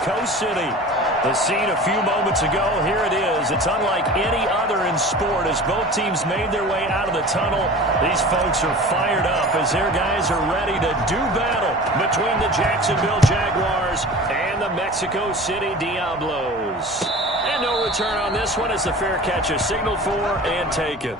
Coast City, the scene a few moments ago. Here it is. It's unlike any other in sport as both teams made their way out of the tunnel. These folks are fired up as their guys are ready to do battle between the Jacksonville Jaguars and the Mexico City Diablos. And no return on this one as the fair catch is signaled for and taken.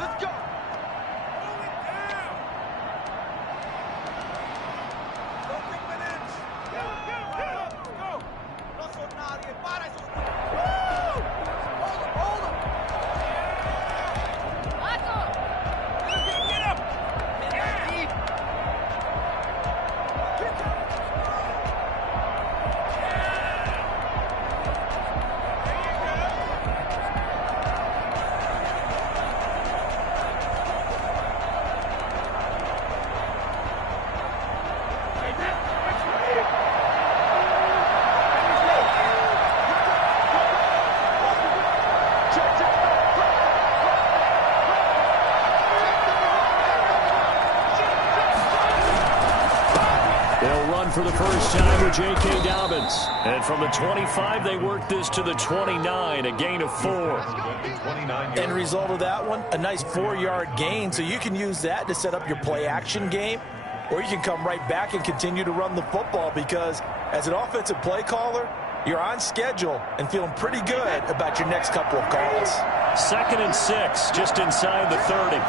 For the first time with J.K. Dobbins. And from the 25, they worked this to the 29, a gain of 4. End result of that one, a nice 4-yard gain. So you can use that to set up your play-action game, or you can come right back and continue to run the football because as an offensive play caller, you're on schedule and feeling pretty good about your next couple of calls. 2nd and 6, just inside the 30.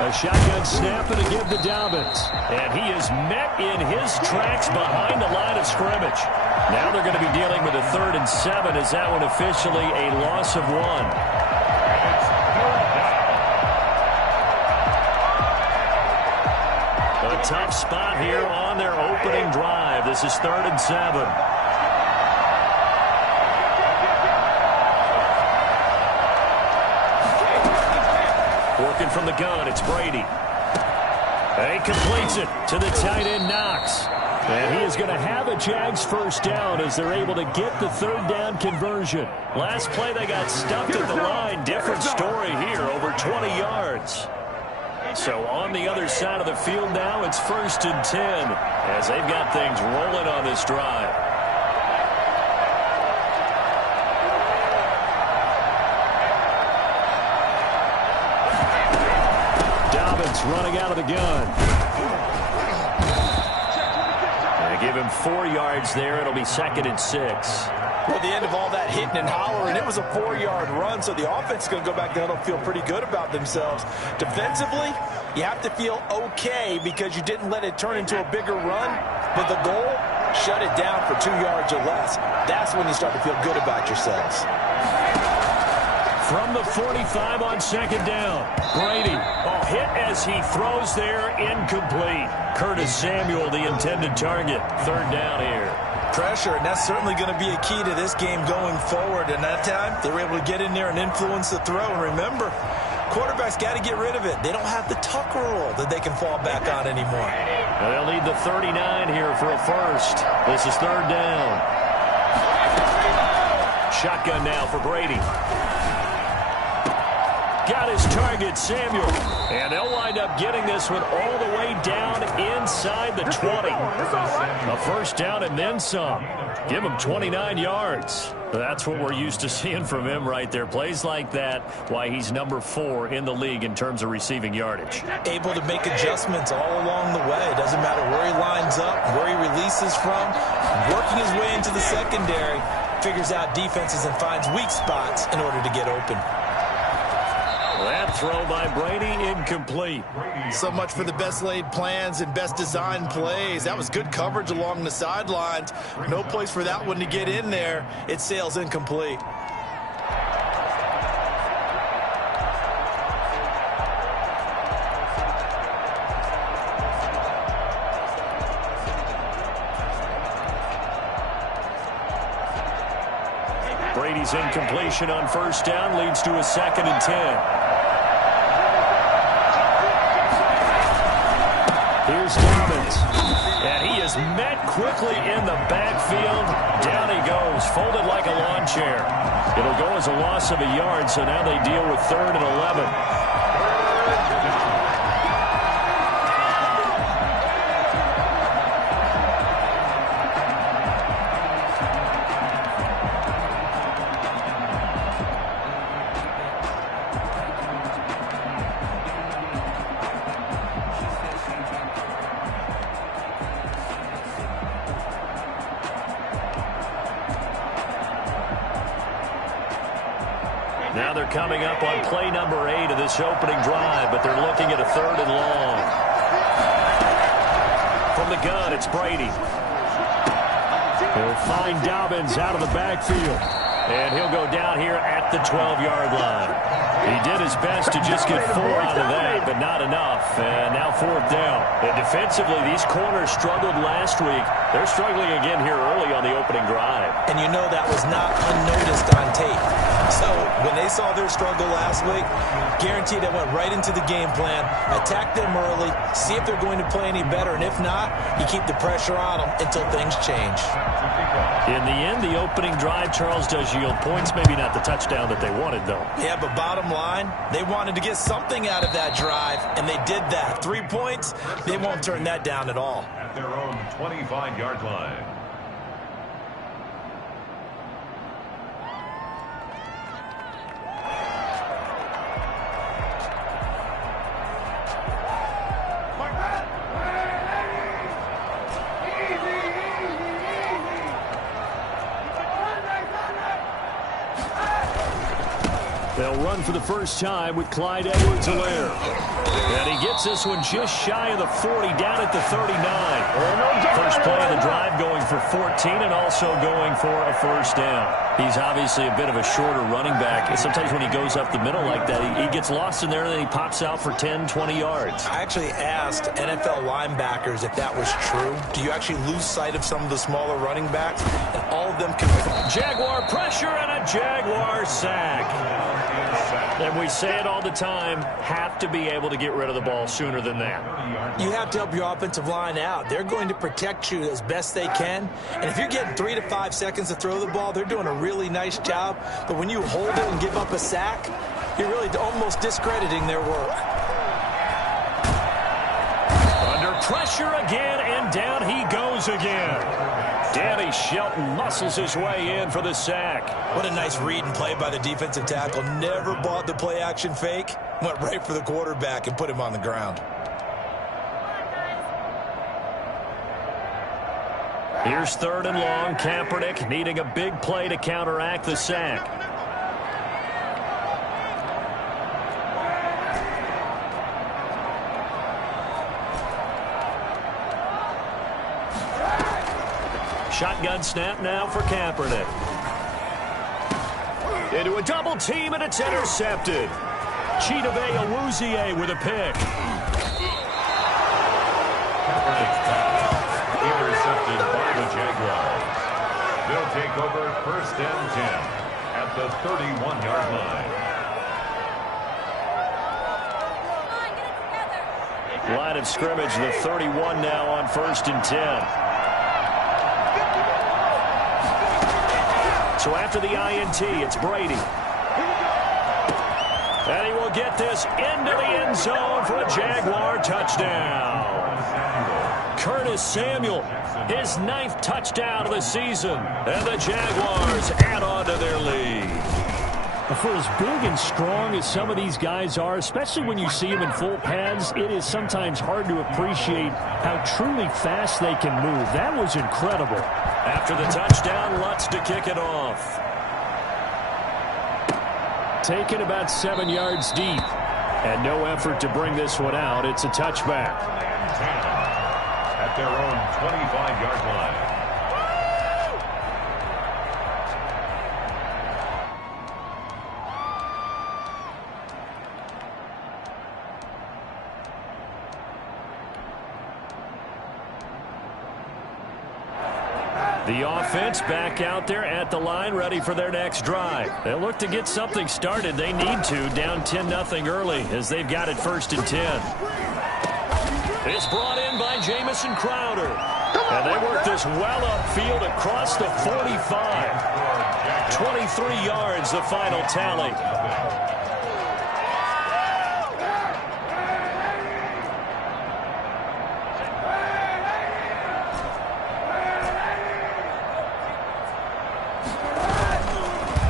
A shotgun snap and a give to Dobbins. And he is met in his tracks behind the line of scrimmage. Now they're going to be dealing with a 3rd and 7 as that one officially a loss of 1. A tough spot here on their opening drive. This is 3rd and 7. Working from the gun, it's Brady. He completes it to the tight end, Knox. And he is going to have a Jags first down as they're able to get the 3rd down conversion. Last play, they got stuffed at the line. Different story here, over 20 yards. So on the other side of the field now, it's 1st and 10 as they've got things rolling on this drive. Running out of the gun. They give him 4 yards there. It'll be 2nd and 6. Well, the end of all that hitting and hollering, it was a 4-yard run, so the offense is going to go back down and feel pretty good about themselves. Defensively, you have to feel okay because you didn't let it turn into a bigger run, but the goal, shut it down for 2 yards or less. That's when you start to feel good about yourselves. From the 45 on 2nd down, Brady. Hit as he throws there, incomplete. Curtis Samuel, the intended target. 3rd down here. Pressure, and that's certainly going to be a key to this game going forward. And that time, they were able to get in there and influence the throw. And remember, quarterbacks got to get rid of it. They don't have the tuck rule that they can fall back on anymore. They'll need the 39 here for a first. This is 3rd down. Shotgun now for Brady. Got his target, Samuel. And they'll wind up getting this one all the way down inside the 20. A first down and then some. Give him 29 yards. That's what we're used to seeing from him right there. Plays like that, why he's number 4 in the league in terms of receiving yardage. Able to make adjustments all along the way. It doesn't matter where he lines up, where he releases from. Working his way into the secondary, figures out defenses and finds weak spots in order to get open. That throw by Brady, incomplete. So much for the best laid plans and best designed plays. That was good coverage along the sidelines. No place for that one to get in there. It sails incomplete. Brady's incompletion on first down leads to a 2nd and 10. Here's Dobbins. And he is met quickly in the backfield. Down he goes, folded like a lawn chair. It'll go as a loss of a yard, so now they deal with 3rd and 11. Now they're coming up on play number 8 of this opening drive, but they're looking at a 3rd and long. From the gun, it's Brady. He'll find Dobbins out of the backfield. And he'll go down here at the 12-yard line. He did his best to just get 4 out of that, but not enough. And now 4th down. And defensively, these corners struggled last week. They're struggling again here early on the opening drive. And you know that was not unnoticed on tape. So when they saw their struggle last week, guaranteed they went right into the game plan, attack them early, see if they're going to play any better. And if not, you keep the pressure on them until things change. In the end, the opening drive, Charles, does yield points. Maybe not the touchdown that they wanted, though. Yeah, but bottom line, they wanted to get something out of that drive, and they did that. 3 points, they won't turn that down at all. At their own 25-yard line. They'll run for the first time with Clyde Edwards-Helaire. And he gets this one just shy of the 40, down at the 39. First play of the drive going for 14 and also going for a first down. He's obviously a bit of a shorter running back. And sometimes when he goes up the middle like that, he gets lost in there and then he pops out for 10, 20 yards. I actually asked NFL linebackers if that was true. Do you actually lose sight of some of the smaller running backs? And all of them confirmed. Jaguar pressure and a Jaguar sack. And we say it all the time, have to be able to get rid of the ball sooner than that. You have to help your offensive line out. They're going to protect you as best they can. And if you're getting 3 to 5 seconds to throw the ball, they're doing a really nice job. But when you hold it and give up a sack, you're really almost discrediting their work. Under pressure again, and down he goes again. Danny Shelton muscles his way in for the sack. What a nice read and play by the defensive tackle. Never bought the play-action fake. Went right for the quarterback and put him on the ground. Here's 3rd and long. Kaepernick needing a big play to counteract the sack. Shotgun snap now for Kaepernick. Into a double team, and it's intercepted. Chidobe Awuzie with a pick. Intercepted by the Jaguars. They'll take over 1st and 10 at the 31-yard line. Line of scrimmage, the 31 now on 1st and 10. So after the INT, it's Brady. And he will get this into the end zone for a Jaguar touchdown. Curtis Samuel, his 9th touchdown of the season. And the Jaguars add on to their lead. For as big and strong as some of these guys are, especially when you see them in full pads, it is sometimes hard to appreciate how truly fast they can move. That was incredible. After the touchdown, Lutz to kick it off. Taken about 7 yards deep. And no effort to bring this one out. It's a touchback. 10 at their own 25-yard line. The offense back out there at the line, ready for their next drive. They'll look to get something started. They need to, down 10-0 early as they've got it 1st and 10. It's brought in by Jamison Crowder. And they work this well upfield across the 45. 23 yards, the final tally.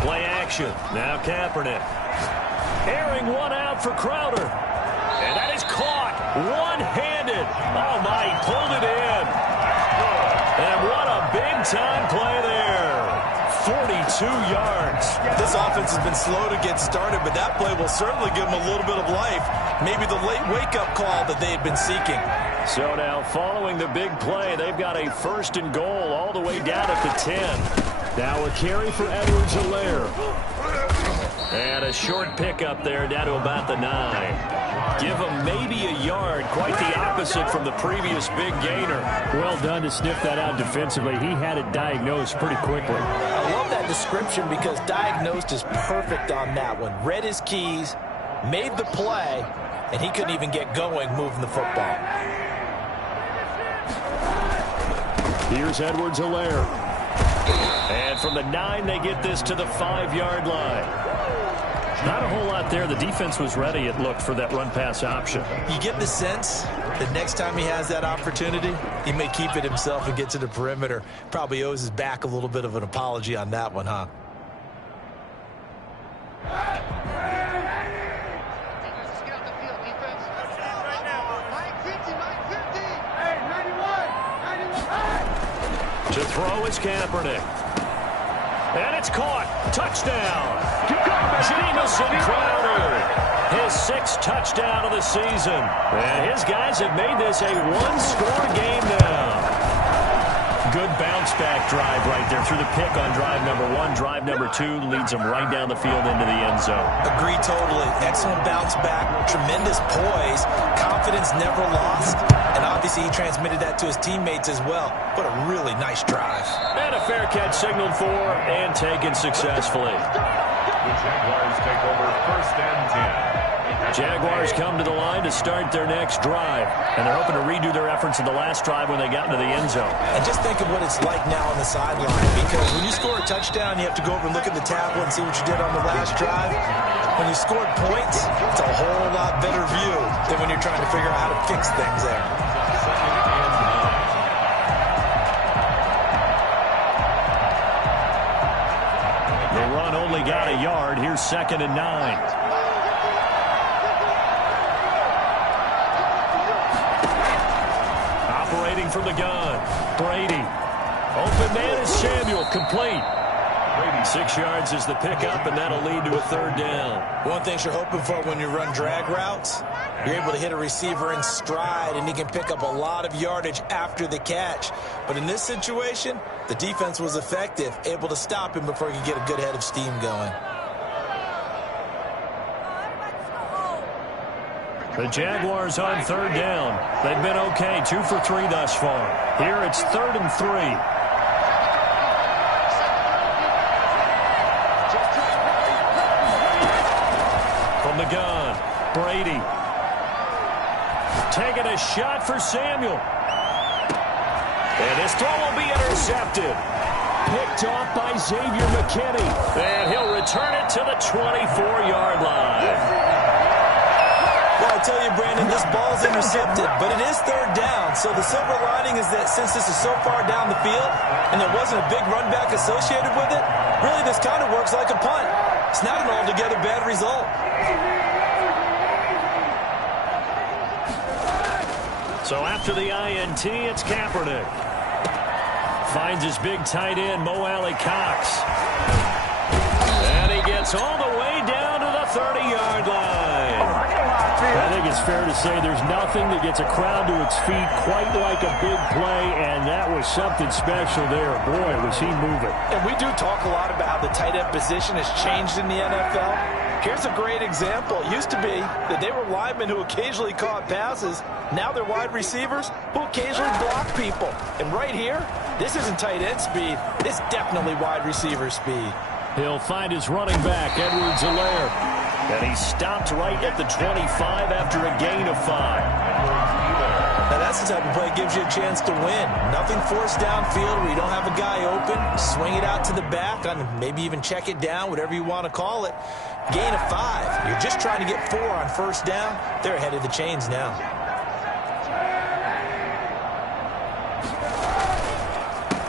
Play action. Now Kaepernick. Airing one out for Crowder. And that is caught. One-handed. Oh, my, he pulled it in. And what a big-time play there. 42 yards. This offense has been slow to get started, but that play will certainly give them a little bit of life. Maybe the late wake-up call that they had been seeking. So now, following the big play, they've got a 1st and goal all the way down at the 10. Now a carry for Edwards-Helaire. And a short pickup there down to about the 9. Give him maybe a yard, quite the opposite from the previous big gainer. Well done to sniff that out defensively. He had it diagnosed pretty quickly. I love that description because diagnosed is perfect on that one. Read his keys, made the play, and he couldn't even get going moving the football. Here's Edwards-Helaire. And from the 9, they get this to the 5-yard line. Not a whole lot there. The defense was ready, it looked, for that run-pass option. You get the sense that next time he has that opportunity, he may keep it himself and get to the perimeter. Probably owes his back a little bit of an apology on that one, huh? To throw is Kaepernick. And it's caught. Touchdown. Jamison Crowder. His 6th touchdown of the season. And his guys have made this a one-score game now. Good bounce-back drive right there through the pick on drive number 1. Drive number 2 leads them right down the field into the end zone. Agree totally. Excellent bounce back. Tremendous poise. Confidence never lost. And obviously he transmitted that to his teammates as well. What a really nice drive. And a fair catch signaled for and taken successfully. The Jaguars take over 1st and 10. Jaguars come to the line to start their next drive. And they're hoping to redo their efforts in the last drive when they got into the end zone. And just think of what it's like now on the sideline, because when you score a touchdown, you have to go over and look at the tablet and see what you did on the last drive. When you scored points, it's a whole lot better view than when you're trying to figure out how to fix things there. The run only got a yard. Here's 2nd and 9. From the gun, Brady. Open man is Samuel, complete. 6 yards is the pickup, and that'll lead to a 3rd down. One thing you're hoping for when you run drag routes, you're able to hit a receiver in stride, and he can pick up a lot of yardage after the catch. But in this situation, the defense was effective, able to stop him before he could get a good head of steam going. The Jaguars on 3rd down. They've been okay, 2 for 3 thus far. Here it's 3rd and 3. From the gun, Brady. Taking a shot for Samuel. And his throw will be intercepted. Picked off by Xavier McKinney. And he'll return it to the 24-yard line. Well, I tell you, Brandon, this ball's intercepted, but it is 3rd down. So the silver lining is that since this is so far down the field and there wasn't a big run back associated with it, really this kind of works like a punt. It's not an altogether bad result. So after the INT, it's Kaepernick. Finds his big tight end, Mo Alley-Cox. And he gets all the way down to the 30-yard line. I think it's fair to say there's nothing that gets a crowd to its feet quite like a big play, and that was something special there. Boy, was he moving. And we do talk a lot about how the tight end position has changed in the NFL. Here's a great example. It used to be that they were linemen who occasionally caught passes. Now they're wide receivers who occasionally block people. And right here, this isn't tight end speed. This is definitely wide receiver speed. He'll find his running back, Edwards-Helaire. And he stopped right at the 25 after a gain of 5. Now that's the type of play that gives you a chance to win. Nothing forced downfield where you don't have a guy open. Swing it out to the back, on maybe even check it down, whatever you want to call it. Gain of 5. You're just trying to get 4 on first down. They're ahead of the chains now.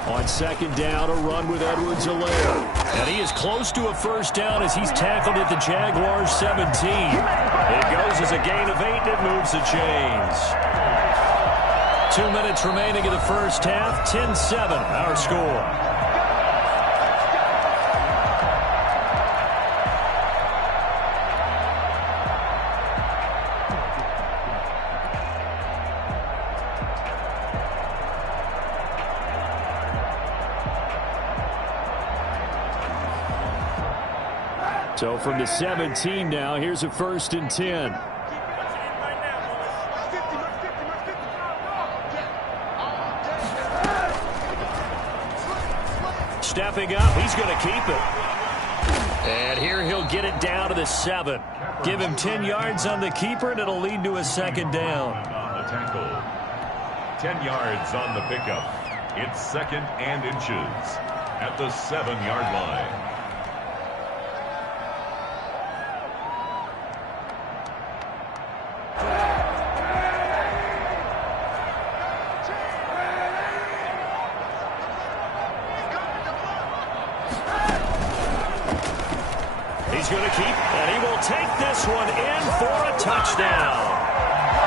On second down, a run with Edwards-Helaire. And he is close to a first down as he's tackled at the Jaguars 17. It goes as a gain of 8, and it moves the chains. 2 minutes remaining in the first half, 10-7, our score. So from the 17 now, here's a 1st and 10. Stepping up, he's going to keep it. And here he'll get it down to the 7. Give him 10 yards on the keeper, and it'll lead to a second down. On the tackle. 10 yards on the pickup. It's 2nd and inches at the 7-yard line. Going to keep, and he will take this one in for a touchdown.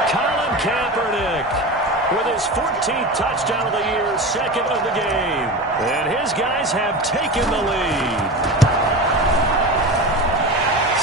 Colin Kaepernick with his 14th touchdown of the year, 2nd of the game. And his guys have taken the lead.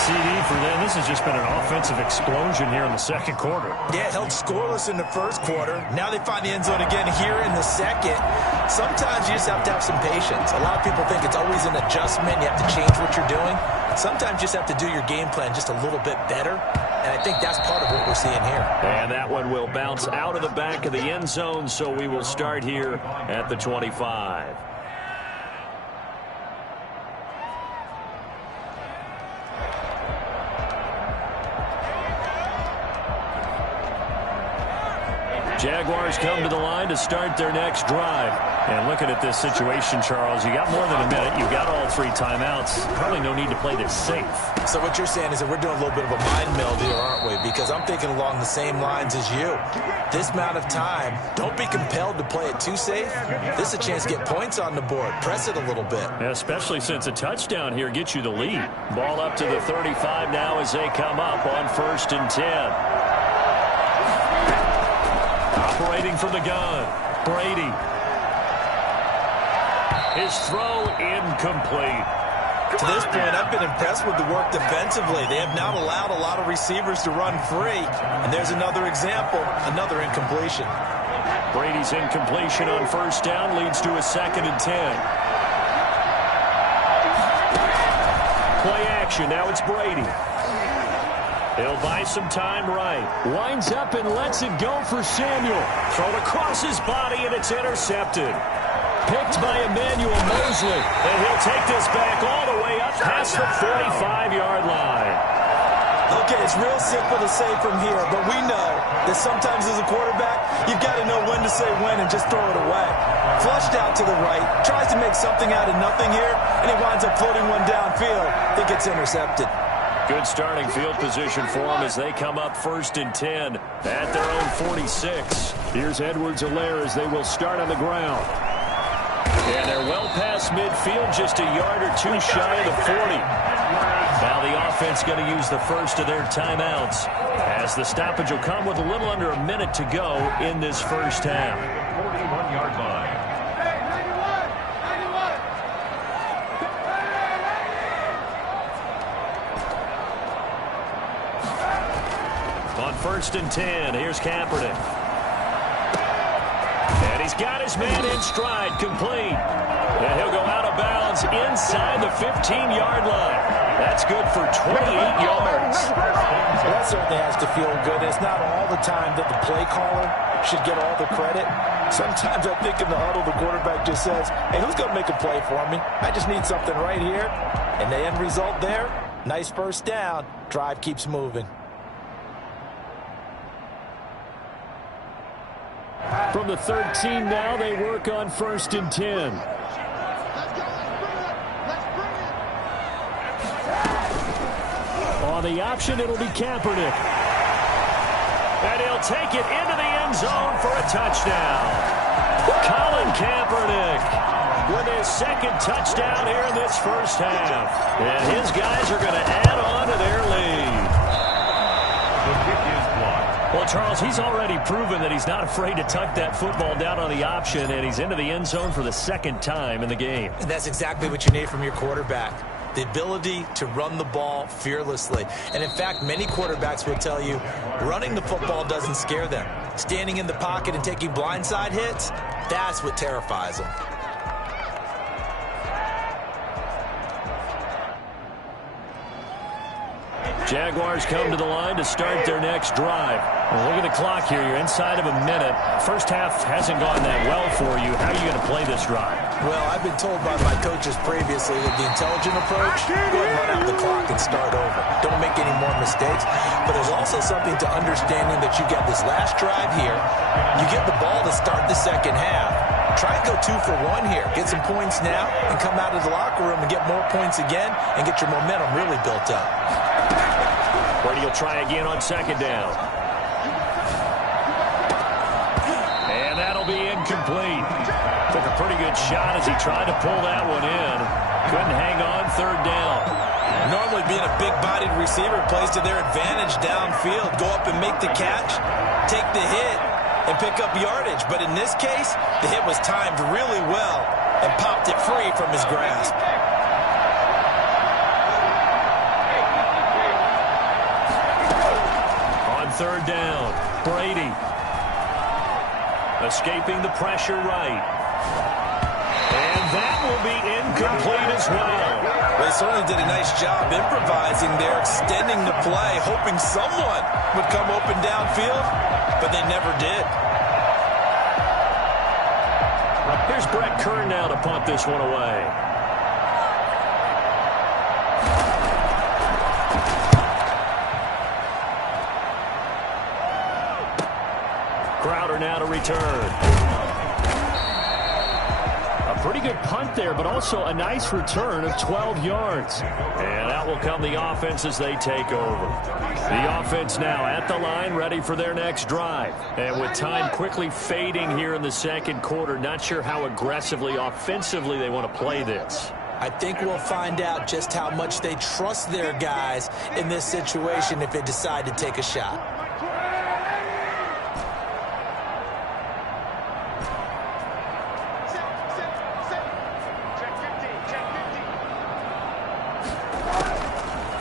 CD for them. This has just been an offensive explosion here in the second quarter. Yeah, held scoreless in the first quarter. Now they find the end zone again here in the second. Sometimes you just have to have some patience. A lot of people think it's always an adjustment. You have to change what you're doing. Sometimes you just have to do your game plan just a little bit better, and I think that's part of what we're seeing here. And that one will bounce out of the back of the end zone, so we will start here at the 25. Jaguars come to the line to start their next drive. And looking at this situation, Charles, you got more than a minute. You've got all 3 timeouts. Probably no need to play this safe. So what you're saying is that we're doing a little bit of a mind meld here, aren't we? Because I'm thinking along the same lines as you. This amount of time, don't be compelled to play it too safe. This is a chance to get points on the board. Press it a little bit. Yeah, especially since a touchdown here gets you the lead. Ball up to the 35 now as they come up on 1st and 10. Operating from the gun, Brady. His throw incomplete. To this point, I've been impressed with the work defensively. They have not allowed a lot of receivers to run free. And there's another example, another incompletion. Brady's incompletion on 1st down leads to a 2nd and 10. Play action, now it's Brady. He'll buy some time right. Winds up and lets it go for Samuel. Thrown across his body, and it's intercepted. Picked by Emmanuel Mosley. And he'll take this back all the way up past the 45-yard line. Okay, it's real simple to say from here, but we know that sometimes as a quarterback, you've got to know when to say when and just throw it away. Flushed out to the right, tries to make something out of nothing here, and he winds up floating one downfield that gets intercepted. Good starting field position for them as they come up 1st and 10 at their own 46. Here's Edwards-Helaire as they will start on the ground. And they're well past midfield, just a yard or 2 shy of the 40. Now the offense going to use the first of their timeouts as the stoppage will come with a little under a minute to go in this first half. 41-yard line. On 1st and 10, here's Kaepernick. And he's got his man in stride, complete. And he'll go out of bounds inside the 15-yard line. That's good for 28 yards. That certainly has to feel good. It's not all the time that the play caller should get all the credit. Sometimes I think in the huddle, the quarterback just says, hey, who's going to make a play for me? I just need something right here. And the end result there, nice first down. Drive keeps moving. From the 13 now, they work on 1st and 10. On the option, it'll be Kaepernick. And he'll take it into the end zone for a touchdown. Colin Kaepernick with his second touchdown here in this first half. And his guys are going to add on to their lead. The kick is blocked. Well, Charles, he's already proven that he's not afraid to tuck that football down on the option, and he's into the end zone for the second time in the game. And that's exactly what you need from your quarterback. The ability to run the ball fearlessly. And in fact, many quarterbacks will tell you running the football doesn't scare them. Standing in the pocket and taking blindside hits, that's what terrifies them. Jaguars come to the line to start their next drive. Well, look at the clock here. You're inside of a minute. First half hasn't gone that well for you. How are you going to play this drive? Well, I've been told by my coaches previously that the intelligent approach, go ahead and run out the clock and start over. Don't make any more mistakes. But there's also something to understanding that you got this last drive here. You get the ball to start the second half. Try and go 2 for 1 here. Get some points now and come out of the locker room and get more points again and get your momentum really built up. Brady will try again on second down. And that'll be incomplete. Took a pretty good shot as he tried to pull that one in. Couldn't hang on third down. Normally being a big-bodied receiver plays to their advantage downfield. Go up and make the catch, take the hit, and pick up yardage. But in this case, the hit was timed really well and popped it free from his grasp. Third down, Brady. Escaping the pressure right. And that will be incomplete as well. They certainly did a nice job improvising there, extending the play, hoping someone would come open downfield, but they never did. Here's Brett Kern now to punt this one away. Crowder now to return. A pretty good punt there, but also a nice return of 12 yards. And out will come the offense as they take over. The offense now at the line, ready for their next drive. And with time quickly fading here in the second quarter, not sure how aggressively, offensively they want to play this. I think we'll find out just how much they trust their guys in this situation if they decide to take a shot.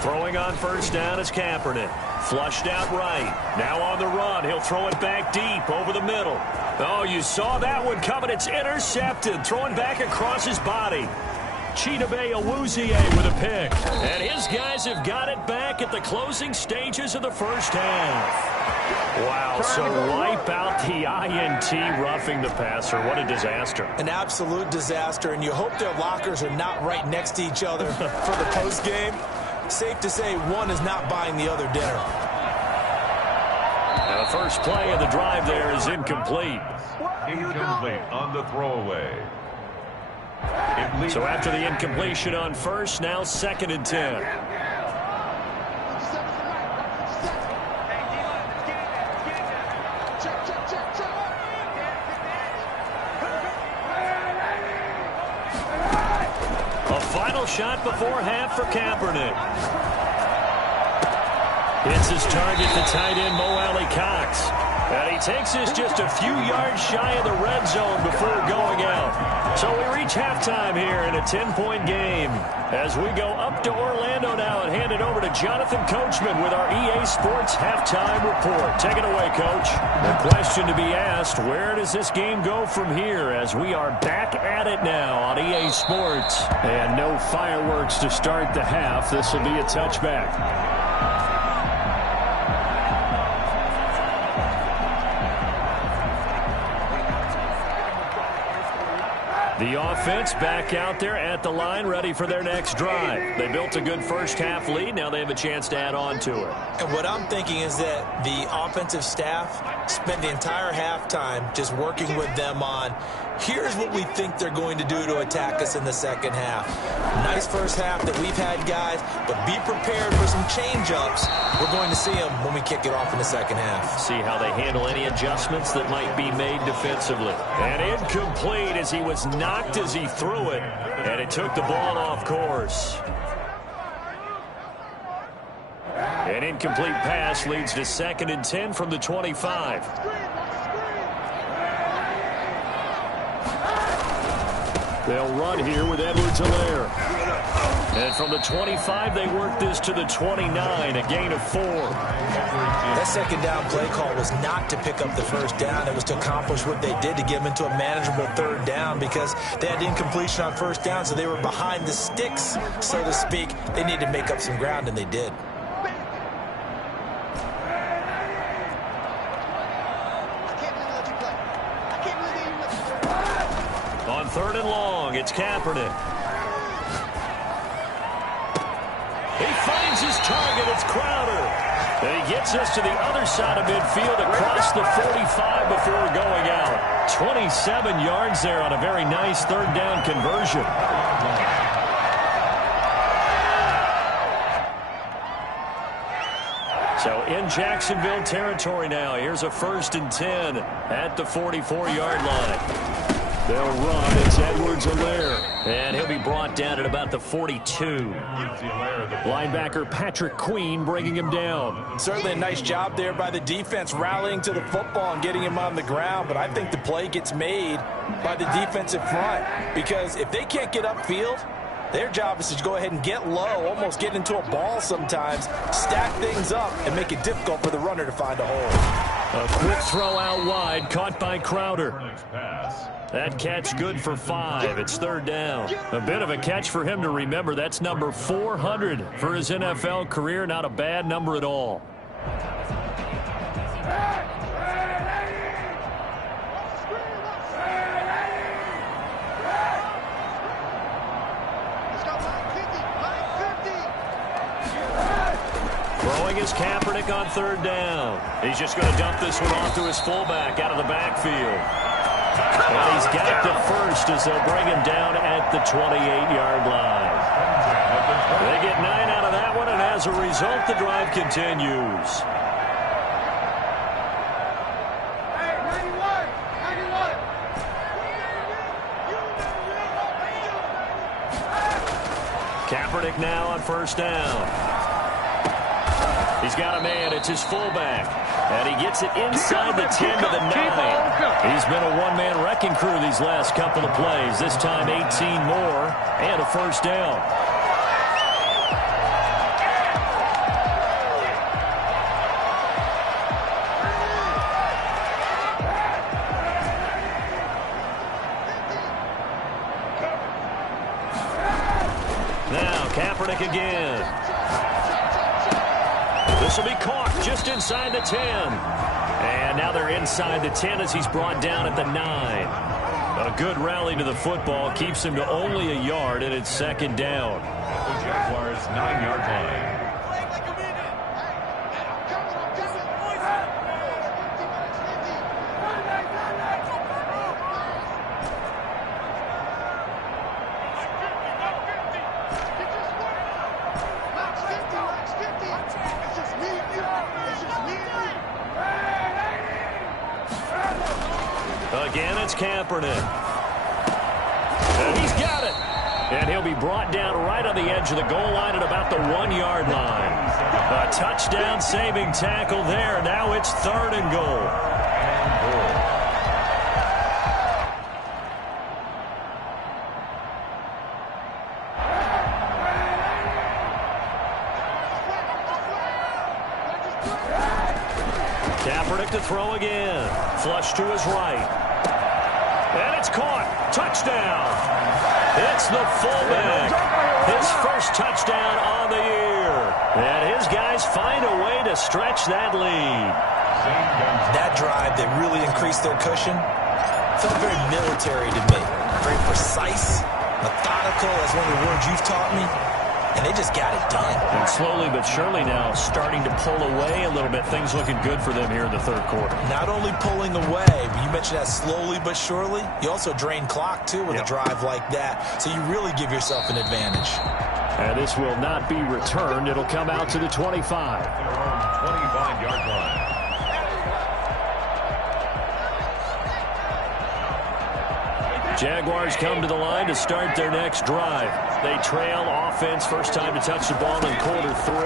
Throwing on first down is Kaepernick. Flushed out right. Now on the run. He'll throw it back deep over the middle. Oh, you saw that one coming. It's intercepted. Throwing back across his body. Chidobe Awuzie with a pick. And his guys have got it back at the closing stages of the first half. Wow, so wipe out the INT roughing the passer. What a disaster. An absolute disaster, and you hope their lockers are not right next to each other for the postgame. Safe to say one is not buying the other dinner. Now the first play of the drive there is incomplete. Incomplete on the throwaway. So after the incompletion on first, now 2nd and 10. A final shot before half for Kaepernick. Hits his target, the tight end, Mo Alley Cox. And he takes us just a few yards shy of the red zone before going out. So we reach halftime here in a 10-point game. As we go up to Orlando now and hand it over to Jonathan Coachman with our EA Sports Halftime Report. Take it away, Coach. The question to be asked, where does this game go from here as we are back at it now on EA Sports? And no fireworks to start the half. This will be a touchback. The offense back out there at the line, ready for their next drive. They built a good first-half lead. Now they have a chance to add on to it. And what I'm thinking is that the offensive staff spent the entire halftime just working with them on, here's what we think they're going to do to attack us in the second half. Nice first half that we've had, guys, but be prepared for some change-ups. We're going to see them when we kick it off in the second half. See how they handle any adjustments that might be made defensively. And incomplete as he was knocked as he threw it, and it took the ball off course. An incomplete pass leads to 2nd and 10 from the 25. They'll run here with Edwards-Helaire. And from the 25, they work this to the 29, a gain of 4. That second down play call was not to pick up the first down. It was to accomplish what they did to get them into a manageable third down because they had incompletion on first down, so they were behind the sticks, so to speak. They needed to make up some ground, and they did. On 3rd and long, it's Kaepernick. He finds his target. It's Crowder. And he gets us to the other side of midfield across the 45 before going out. 27 yards there on a very nice third down conversion. So in Jacksonville territory now. Here's a 1st and 10 at the 44-yard line. They'll run. It's Edwards-Helaire. And he'll be brought down at about the 42. Linebacker Patrick Queen bringing him down. Certainly a nice job there by the defense rallying to the football and getting him on the ground. But I think the play gets made by the defensive front. Because if they can't get upfield, their job is to go ahead and get low, almost get into a ball sometimes, stack things up, and make it difficult for the runner to find a hole. A quick throw out wide, caught by Crowder. That catch good for 5. It's 3rd down. A bit of a catch for him to remember. That's number 400 for his NFL career. Not a bad number at all. Throwing is Kaepernick on 3rd down. He's just going to dump this one off to his fullback out of the backfield. And he's got the first as they'll bring him down at the 28-yard line. They get 9 out of that one, and as a result, the drive continues. Kaepernick now on 1st down. He's got a man. It's his fullback. And he gets it inside the 10 to the 9. He's been a one-man wrecking crew these last couple of plays. This time 18 more and a 1st down. Now Kaepernick again. This will be caught just inside the 10. And now they're inside the 10 as he's brought down at the 9. A good rally to the football keeps him to only a yard, and it's 2nd down. The Jaguars' 9-yard line. Again, it's Kaepernick. And he's got it. And he'll be brought down right on the edge of the goal line at about the 1-yard line. A touchdown saving tackle there. Now it's 3rd and goal. Kaepernick to throw again. Flush to his right. And it's caught. Touchdown. It's the fullback. His first touchdown on the year. And his guys find a way to stretch that lead. That drive, they really increased their cushion. Felt very military to me. very precise, methodical, as one of the words you've taught me. And they just got it done. And slowly but surely now starting to pull away a little bit. Things looking good for them here in the third quarter. Not only pulling away, but you mentioned that slowly but surely. You also drain clock, too, with a drive like that. So you really give yourself an advantage. And this will not be returned. It'll come out to the 25. Their own 25-yard line. Jaguars come to the line to start their next drive. They trail offense, first time to touch the ball in quarter 3,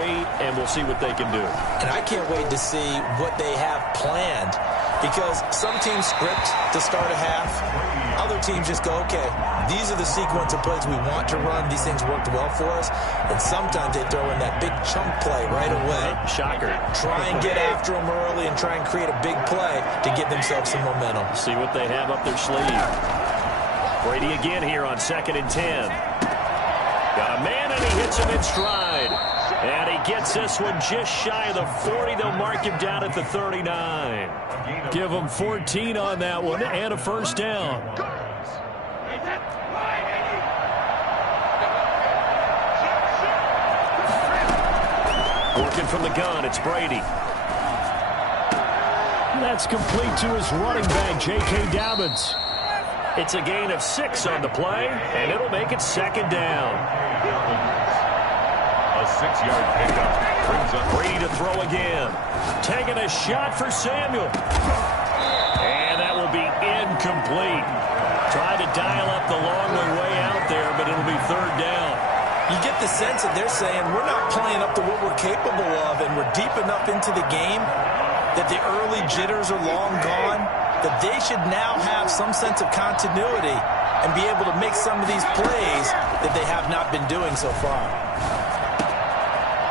and we'll see what they can do. And I can't wait to see what they have planned, because some teams script to start a half. Other teams just go, okay, these are the sequence of plays we want to run. These things worked well for us. And sometimes they throw in that big chunk play right away. Shocker. Try and get after them early and try and create a big play to give themselves some momentum. See what they have up their sleeve. Brady again here on 2nd and 10. Got a man, and he hits him in stride. And he gets this one just shy of the 40. They'll mark him down at the 39. Give him 14 on that one and a first down. Working from the gun, it's Brady. That's complete to his running back, J.K. Dobbins. It's a gain of 6 on the play, and it'll make it 2nd down. A 6-yard pickup brings up Brady to throw again. Taking a shot for Samuel. And that will be incomplete. Tried to dial up the long way out there, but it'll be 3rd down. You get the sense that they're saying we're not playing up to what we're capable of, and we're deep enough into the game that the early jitters are long gone, that they should now have some sense of continuity and be able to make some of these plays that they have not been doing so far.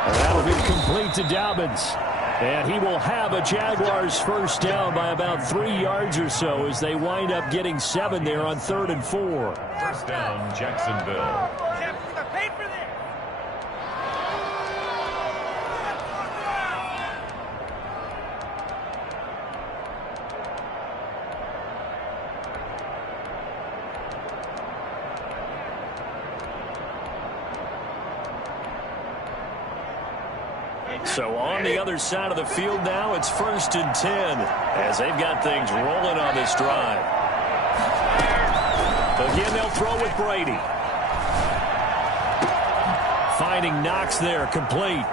And that'll be complete to Dobbins. And he will have a Jaguars first down by about 3 yards or so as they wind up getting 7 there on 3rd and 4. first down, Jacksonville. So on the other side of the field now, it's 1st and 10 as they've got things rolling on this drive. Again, they'll throw with Brady. Finding Knox there, complete.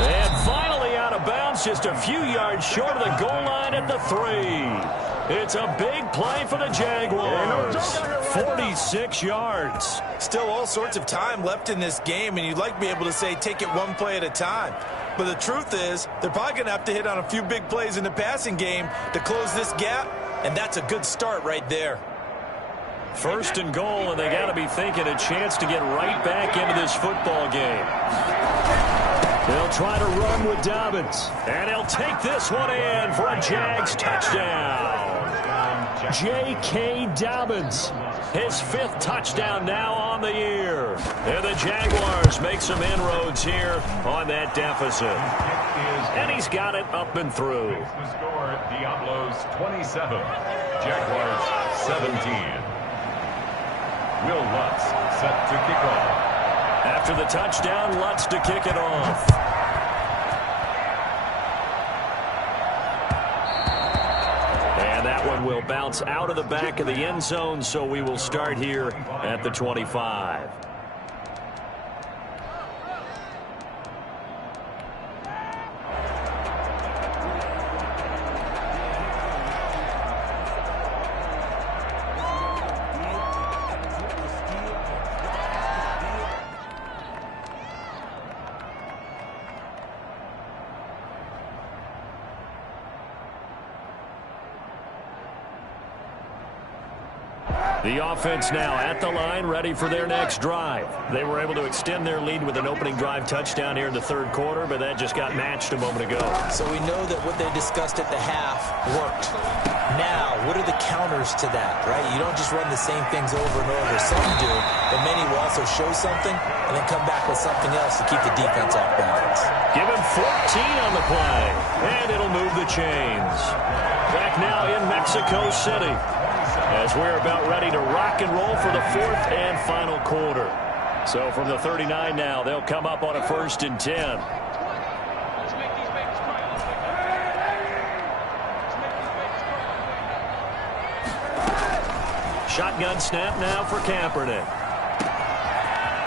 And finally out of bounds, just a few yards short of the goal line at the 3. It's a big play for the Jaguars. 46 yards. Still all sorts of time left in this game, and you'd like to be able to say take it one play at a time. But the truth is, they're probably going to have to hit on a few big plays in the passing game to close this gap, and that's a good start right there. 1st and goal, and they got to be thinking a chance to get right back into this football game. They'll try to run with Dobbins, and he'll take this one in for a Jags touchdown. J.K. Dobbins, his 5th touchdown now on the year. And the Jaguars make some inroads here on that deficit. And he's got it up and through. The score, Diablos 27, Jaguars 17. Will Lutz set to kick off. After the touchdown, Lutz to kick it off. And that one will bounce out of the back of the end zone, so we will start here at the 25. The offense now at the line, ready for their next drive. They were able to extend their lead with an opening drive touchdown here in the 3rd quarter, but that just got matched a moment ago. So we know that what they discussed at the half worked. Now, what are the counters to that, right? You don't just run the same things over and over. Some do, but many will also show something and then come back with something else to keep the defense off balance. Give him 14 on the play, and it'll move the chains. Back now in Mexico City. as we're about ready to rock and roll for the fourth and final quarter. So from the 39 now, they'll come up on a 1st and 10. Shotgun snap now for Kaepernick.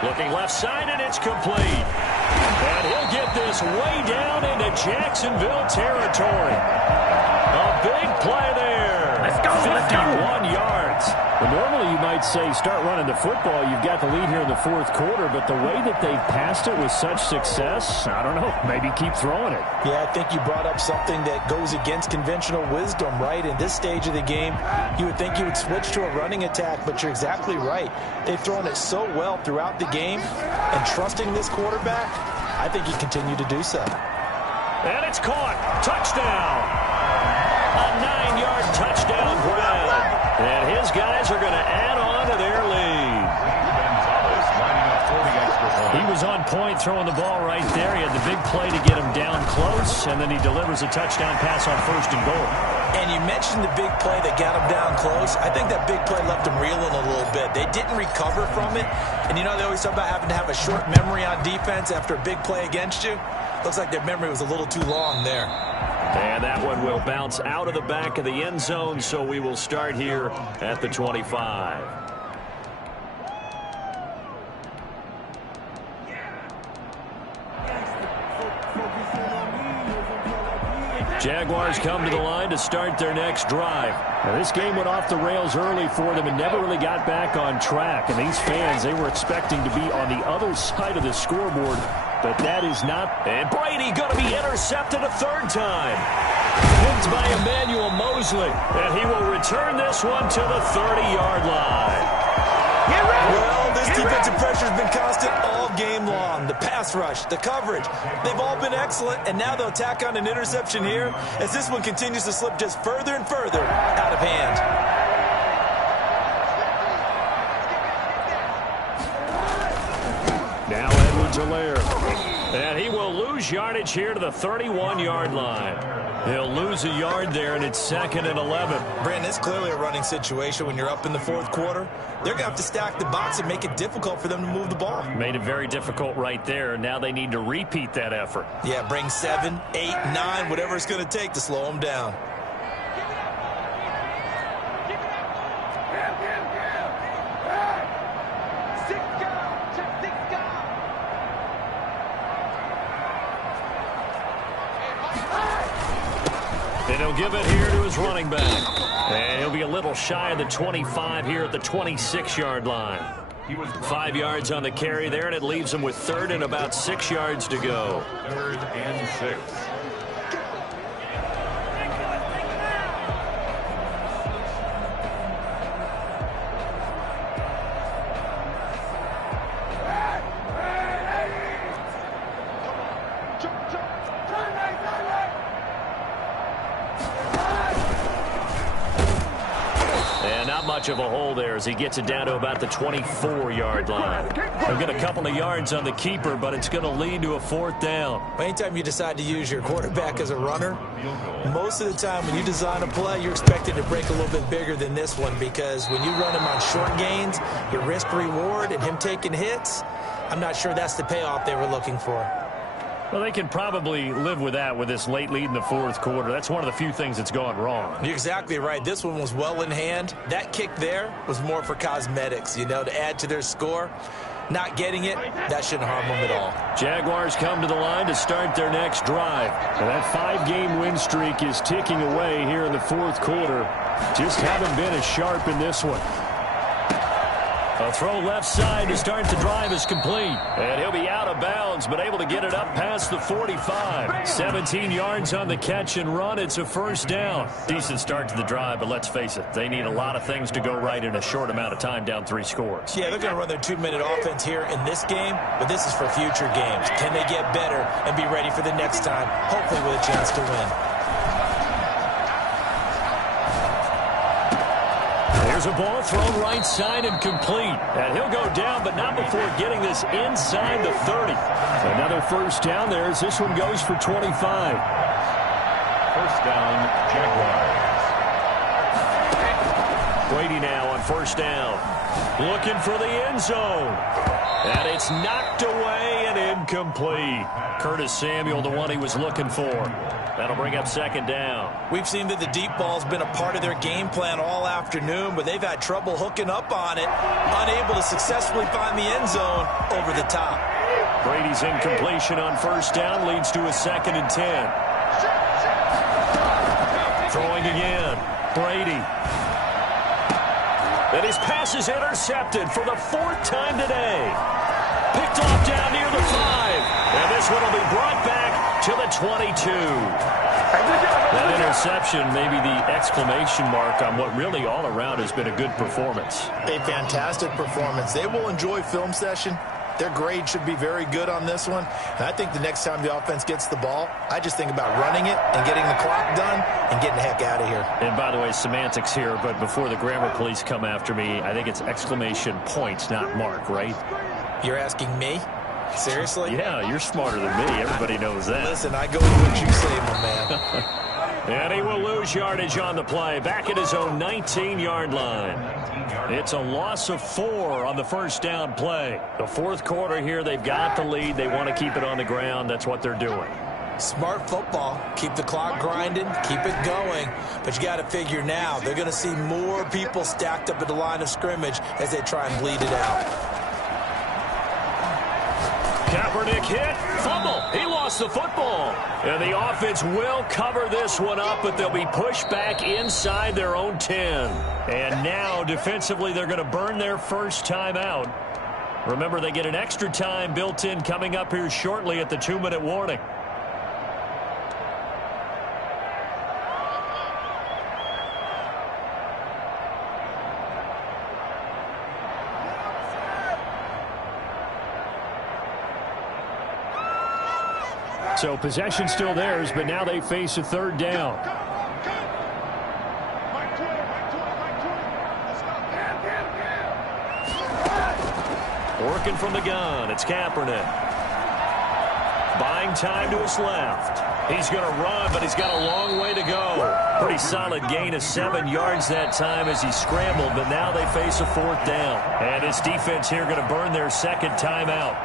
Looking left side, and it's complete. And he'll get this way down into Jacksonville territory. A big play there. Let's go. 51 yards. Well, normally you might say start running the football. You've got the lead here in the fourth quarter, but the way that they've passed it with such success, I don't know, maybe keep throwing it. Yeah, I think you brought up something that goes against conventional wisdom, right? In this stage of the game, you would think you would switch to a running attack, but you're exactly right. They've thrown it so well throughout the game, and trusting this quarterback, I think you continue to do so. And it's caught. Touchdown. A 9-yard touchdown grab. And his guys are going to add on to their lead. He was on point throwing the ball right there. He had the big play to get him down close, and then he delivers a touchdown pass on 1st and goal. And you mentioned the big play that got him down close. I think that big play left him reeling a little bit. They didn't recover from it. And you know, they always talk about having to have a short memory on defense after a big play against you. Looks like their memory was a little too long there. And that one will bounce out of the back of the end zone, so we will start here at the 25. Jaguars come to the line to start their next drive. Now, this game went off the rails early for them and never really got back on track. And these fans, they were expecting to be on the other side of the scoreboard, but that is not. And Brady going to be intercepted a 3rd time. Picked by Emmanuel Mosley, and he will return this one to the 30-yard line. Well, this defensive pressure has been constant all game long. The pass rush, the coverage, they've all been excellent, and now they'll tack on an interception here as this one continues to slip just further and further out of hand. Now Edwards-Helaire, and he will lose yardage here to the 31-yard line. He'll lose a yard there, and it's 2nd and 11. Brandon, it's clearly a running situation when you're up in the fourth quarter. They're going to have to stack the box and make it difficult for them to move the ball. Made it very difficult right there. Now they need to repeat that effort. Yeah, bring 7, 8, 9, whatever it's going to take to slow them down. And he'll give it here to his running back. And he'll be a little shy of the 25 here at the 26-yard line. 5 yards on the carry there, and it leaves him with 3rd and about 6 yards to go. 3rd and 6. Much of a hole there as he gets it down to about the 24-yard line. They'll get a couple of yards on the keeper, but it's going to lead to a 4th down. Anytime you decide to use your quarterback as a runner, most of the time when you design a play, you're expected to break a little bit bigger than this one, because when you run him on short gains, your risk reward and him taking hits, I'm not sure that's the payoff they were looking for. Well, they can probably live with that with this late lead in the fourth quarter. That's one of the few things that's gone wrong. You're exactly right. This one was well in hand. That kick there was more for cosmetics, you know, to add to their score. Not getting it, that shouldn't harm them at all. Jaguars come to the line to start their next drive. And that 5-game win streak is ticking away here in the fourth quarter. Just haven't been as sharp in this one. A throw left side to start the drive is complete. And he'll be out of bounds, but able to get it up past the 45. 17 yards on the catch and run. It's a 1st down. Decent start to the drive, but let's face it, they need a lot of things to go right in a short amount of time, down 3 scores. Yeah, they're going to run their 2-minute offense here in this game, but this is for future games. Can they get better and be ready for the next time, hopefully with a chance to win? There's a ball thrown right side and complete. And he'll go down, but not before getting this inside the 30. Another 1st down there as this one goes for 25. 1st down, Jaguars. Brady now on first down. Looking for the end zone. And it's knocked away and incomplete. Curtis Samuel, the one he was looking for. That'll bring up second down. We've seen that the deep ball's been a part of their game plan all afternoon, but they've had trouble hooking up on it, unable to successfully find the end zone over the top. Brady's incompletion on first down leads to a 2nd and 10. Throwing again. Brady. And his pass is intercepted for the 4th time today. Picked off down near the 5. And this one will be brought back to the 22. That interception, maybe the exclamation mark on what really all around has been a good performance. A fantastic performance. They will enjoy film session. Their grade should be very good on this one. And I think the next time the offense gets the ball, I just think about running it and getting the clock done and getting the heck out of here. And by the way, semantics here, but before the grammar police come after me, I think it's exclamation points, not mark, right? You're asking me? Seriously? Yeah, you're smarter than me. Everybody knows that. Listen, I go with what you say, my man. And he will lose yardage on the play. Back at his own 19-yard line. It's a loss of 4 on the first down play. The 4th quarter here, they've got the lead. They want to keep it on the ground. That's what they're doing. Smart football. Keep the clock grinding. Keep it going. But you got to figure now, they're going to see more people stacked up at the line of scrimmage as they try and bleed it out. Kaepernick hit. Fumble. He lost the football. And the offense will cover this one up, but they'll be pushed back inside their own 10. And now, defensively, they're going to burn their first time out. Remember, they get an extra time built in coming up here shortly at the 2-minute warning. So possession still theirs, but now they face a 3rd down. Working from the gun, it's Kaepernick. Buying time to his left. He's going to run, but he's got a long way to go. Pretty solid gain of 7 yards that time as he scrambled, but now they face a 4th down. And his defense here going to burn their 2nd timeout.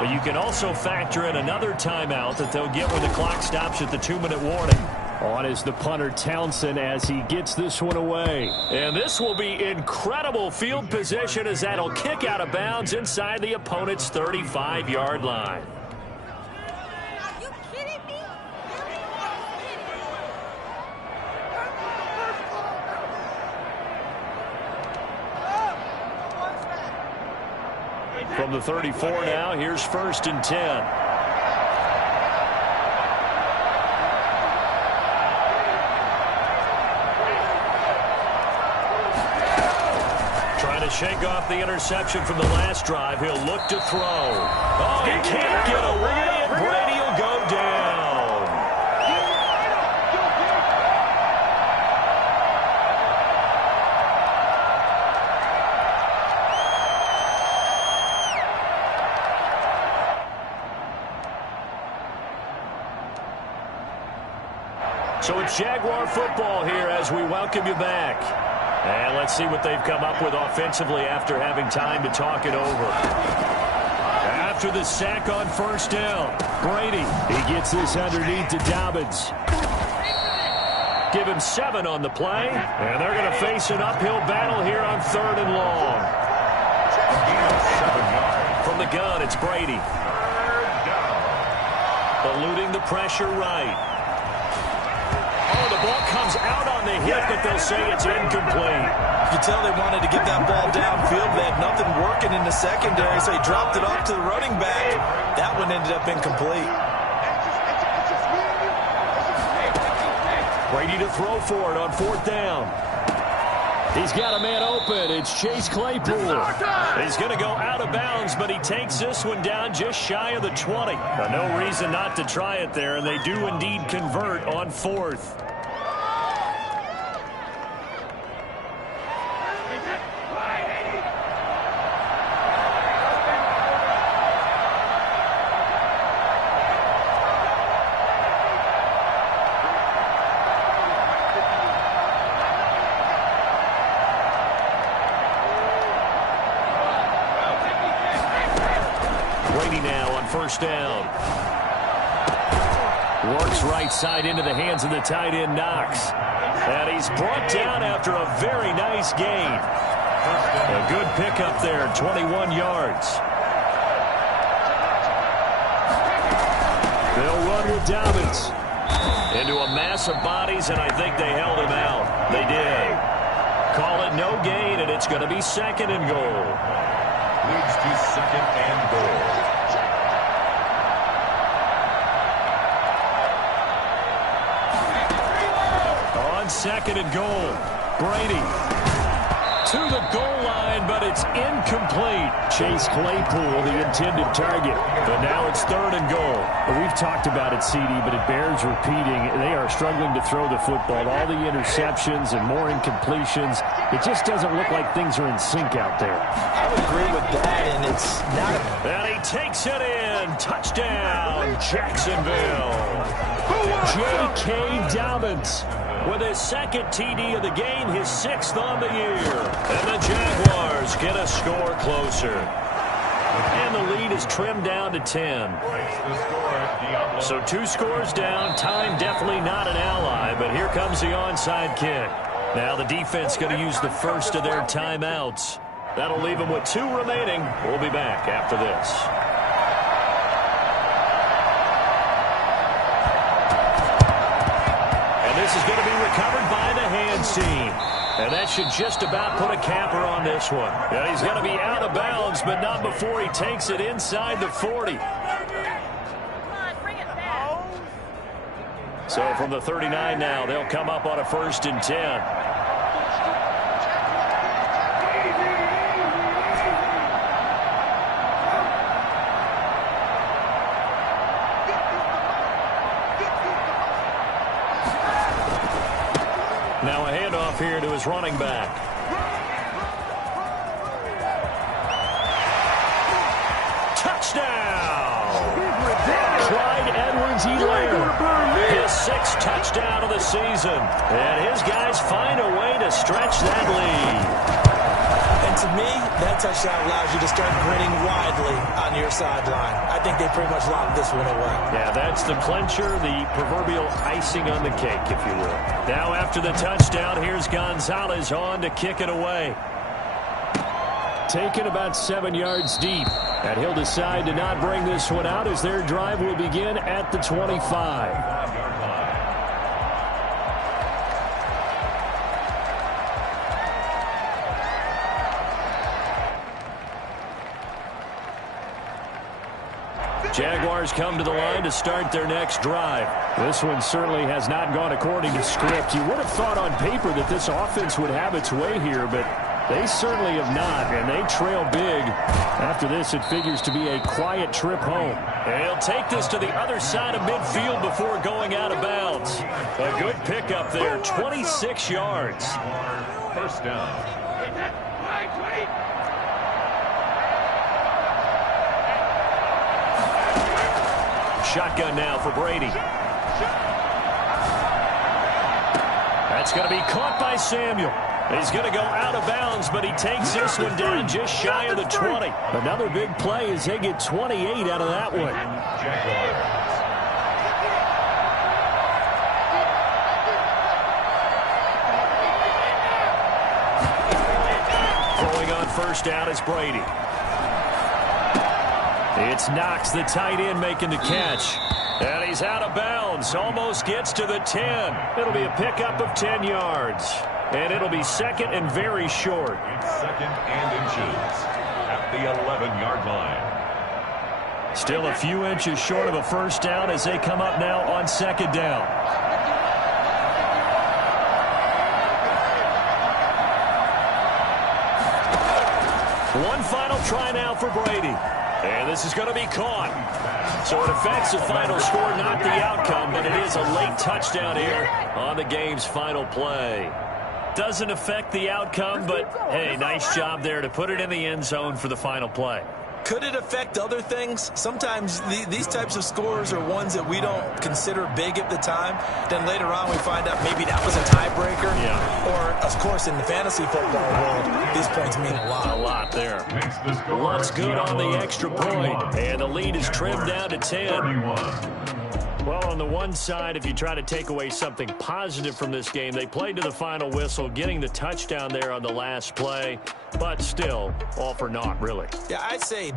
But you can also factor in another timeout that they'll get when the clock stops at the 2-minute warning. On is the punter Townsend as he gets this one away. And this will be incredible field position as that'll kick out of bounds inside the opponent's 35-yard line. Are you kidding me? From the 34 now, here's 1st and 10. Trying to shake off the interception from the last drive. He'll look to throw. Oh, he can't get away, and Brady will go down. So it's Jaguar football here as we welcome you back. And let's see what they've come up with offensively after having time to talk it over. After the sack on first down, Brady, he gets this underneath to Dobbins. Give him 7 on the play, and they're going to face an uphill battle here on 3rd and long. From the gun, it's Brady. Eluding the pressure right. Oh, the ball comes out on the hit, but they'll say it's incomplete. You tell they wanted to get that ball downfield. They had nothing working in the secondary, so he dropped it off to the running back. That one ended up incomplete. Brady to throw for it on 4th down. He's got a man open. It's Chase Claypool. He's going to go out of bounds, but he takes this one down just shy of the 20. Now, no reason not to try it there, and they do indeed convert on 4th. first down. Works right side into the hands of the tight end, Knox. And he's brought down after a very nice gain. A good pickup there, 21 yards. They'll run with Dobbins. Into a mass of bodies, and I think they held him out. They did. Call it no gain, and it's going to be second and goal. Leads to second and goal. On second and goal, Brady to the goal line, but it's incomplete. Chase Claypool, the intended target. But now it's third and goal. We've talked about it, CD, but it bears repeating. They are struggling to throw the football. All the interceptions and more incompletions. It just doesn't look like things are in sync out there. I would agree with that, and it's not And he takes it in. Touchdown, Jacksonville. J.K. Dobbins with his second TD of the game, his sixth on the year. And the Jaguars get a score closer. And the lead is trimmed down to 10. So 2 scores down. Time definitely not an ally, but here comes the onside kick. Now the defense going to use the first of their timeouts. That'll leave them with 2 remaining. We'll be back after this. This is going to be recovered by the hands team. And that should just about put a capper on this one. And he's going to be out of bounds, but not before he takes it inside the 40. So from the 39 now, they'll come up on a 1st and 10. Now a handoff here to his running back. Touchdown! Clyde Edwards-Helaire. His 6th touchdown of the season. And his guys find a way to stretch that lead. And to me, that touchdown allows you to start grinning widely on your sideline. I think they pretty much locked this one away. Yeah, that's the clincher, the proverbial icing on the cake, if you will. Now after the touchdown, here's Gonzalez on to kick it away. Taken about 7 yards deep. And he'll decide to not bring this one out as their drive will begin at the 25. Jaguars come to the line to start their next drive. This one certainly has not gone according to script. You would have thought on paper that this offense would have its way here, but they certainly have not, and they trail big. After this, it figures to be a quiet trip home. And he'll take this to the other side of midfield before going out of bounds. A good pickup there, 26 yards. First down. Shotgun now for Brady. That's going to be caught by Samuel. He's going to go out of bounds, but he takes this one down just shy of the 20. Another big play as they get 28 out of that one. Throwing on first down is Brady. It's Knox, the tight end, making the catch. And he's out of bounds. Almost gets to the 10. It'll be a pickup of 10 yards. And it'll be second and very short. It's second and inches at the 11-yard line. Still a few inches short of a first down as they come up now on second down. One final try now for Brady. And this is going to be caught. So it affects the final score, not the outcome, but it is a late touchdown here on the game's final play. Doesn't affect the outcome, but, hey, nice job there to put it in the end zone for the final play. Could it affect other things? Sometimes these types of scores are ones that we don't consider big at the time. Then later on we find out maybe that was a tiebreaker. Yeah. Or, of course, in the fantasy football world, these points mean a lot. A lot there. Looks good on the extra point. And the lead is trimmed down to 10. Well, on the one side, if you try to take away something positive from this game, they played to the final whistle, getting the touchdown there on the last play, but still, all for naught, really. Yeah, I'd say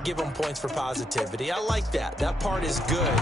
give them points for positivity. I like that. That part is good.